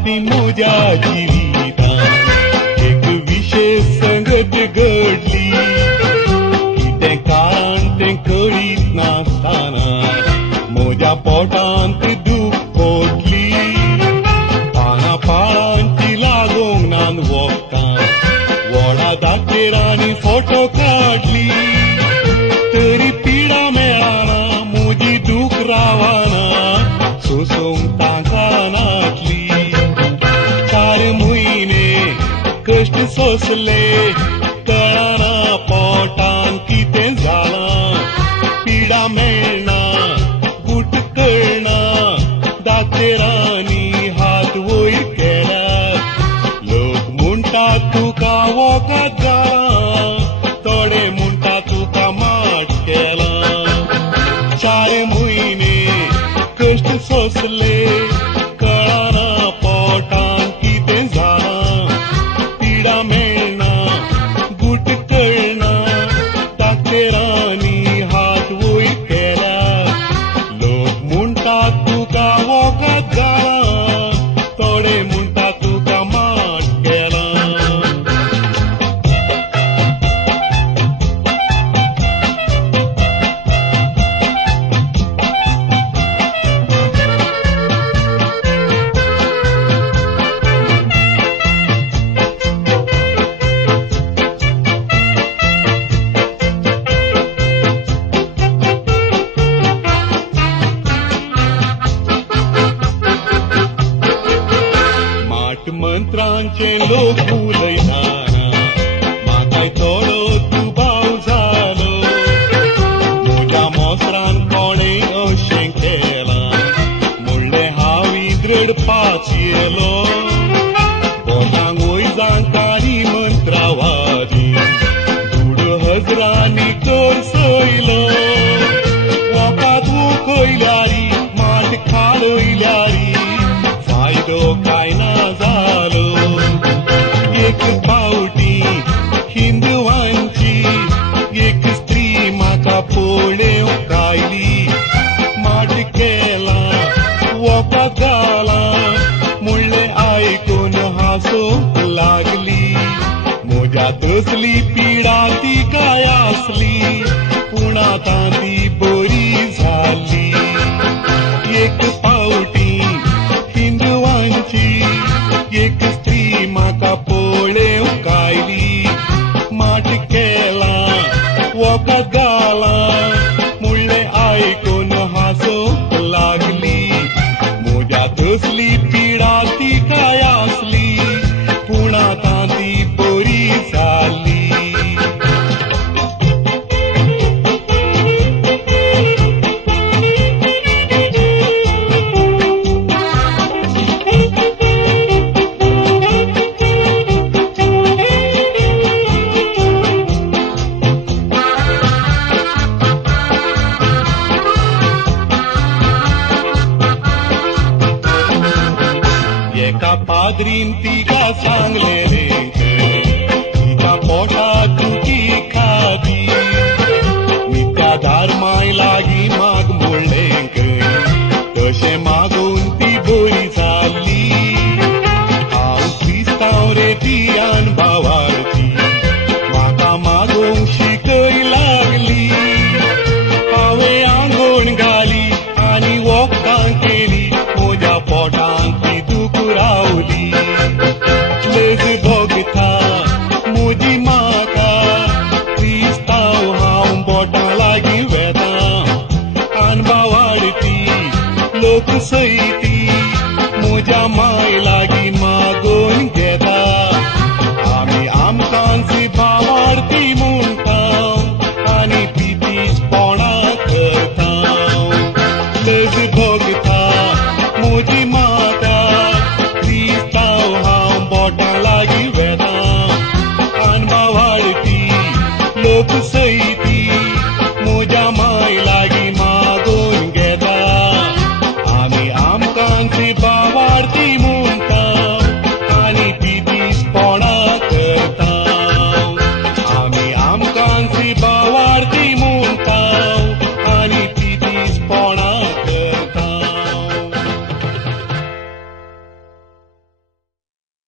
आदी म्हज्या जिवितांत एक विशेष संगत घडली. कितें कारण तें कळीत नासतना म्हज्या पोटांत दूख पोटली. पानां पाळांची लागोंक नान वखदां व्हडा दाखयरांनी फोटो काडली. तरी पिडा मेळना म्हजी दूख रावना सोसूंक तांकां नाटली. 4 म्हयने कश्ट सोंसले कळना पोटान कितें जालां. पिडा मेळना गुट कळना दातेरांनी हात वयर केला. लोक म्हणटात तुका वखद जालां थोडे म्हणटात तुका माट केला. 4 म्हयने कश्ट सोंसले कळना पोटान कितें जालां. पिडा मेळना गुट कळना दातेरांनी हात वयर केला. लोक म्हणटात तुका वखद जालां थोडे म्हणटात तुका माट केला. मंत्रांचे लोक उलयताना म्हाकाय थोडो दुबाव जालो. म्हज्या मोसरान कोणें अशें केलां म्हणलें हांव इद्रडपाच येलो. बोटांक वैजांकारी मंत्रावादी धूड हजरांनी कर सयलो. वोकात उखयल्यारी मात खालयल्यारी फायदो काय ना जालो. एक फावटी हिंदुवांची एक स्त्री म्हाका पळोवंक आयली. माट केला वखद जालां म्हणलें आयकून हांसूंक लागली. म्हज्या तसली पिडा ती काय आसली पूण आतां ती बरी जाली. एक फावटी हिंदुवांची एक स्त्री म्हाका पळोवंक आयली. माट केला वखद जालां म्हणलें आयकून हांसूंक लागली. म्हज्या तसली पिडा ती काय आसली पूण आतां ती बरी जाली. एका पाद्रीन तिका सांगलें तिका पोटात दुखी खाती. नित्या धर्माय लागीं माग म्हणलें तशें मागून ती बरी जाल्ली. हांव क्रिस्तांव रे ती आन भावार्थी म्हाका मागोवंक शिकय लागली. हांवें आंगवण घाली आनी वखदां केली म्हज्या पोटांत ती दूख रावली. लेज भोगता म्हजी म्हाका क्रिस्तांव हांव बोटां लागीं वेता. अनभावार्थी लोक सयती म्हज्या माय लागीं मागोवन घेता. आमी आमकांच भावार्थी म्हणटा आनी पितीचपणां करता. लेज भोगता म्हजी म्हाका क्रिस्तांव हांव बोटां लागीं वेता. अनभावार्थी लोक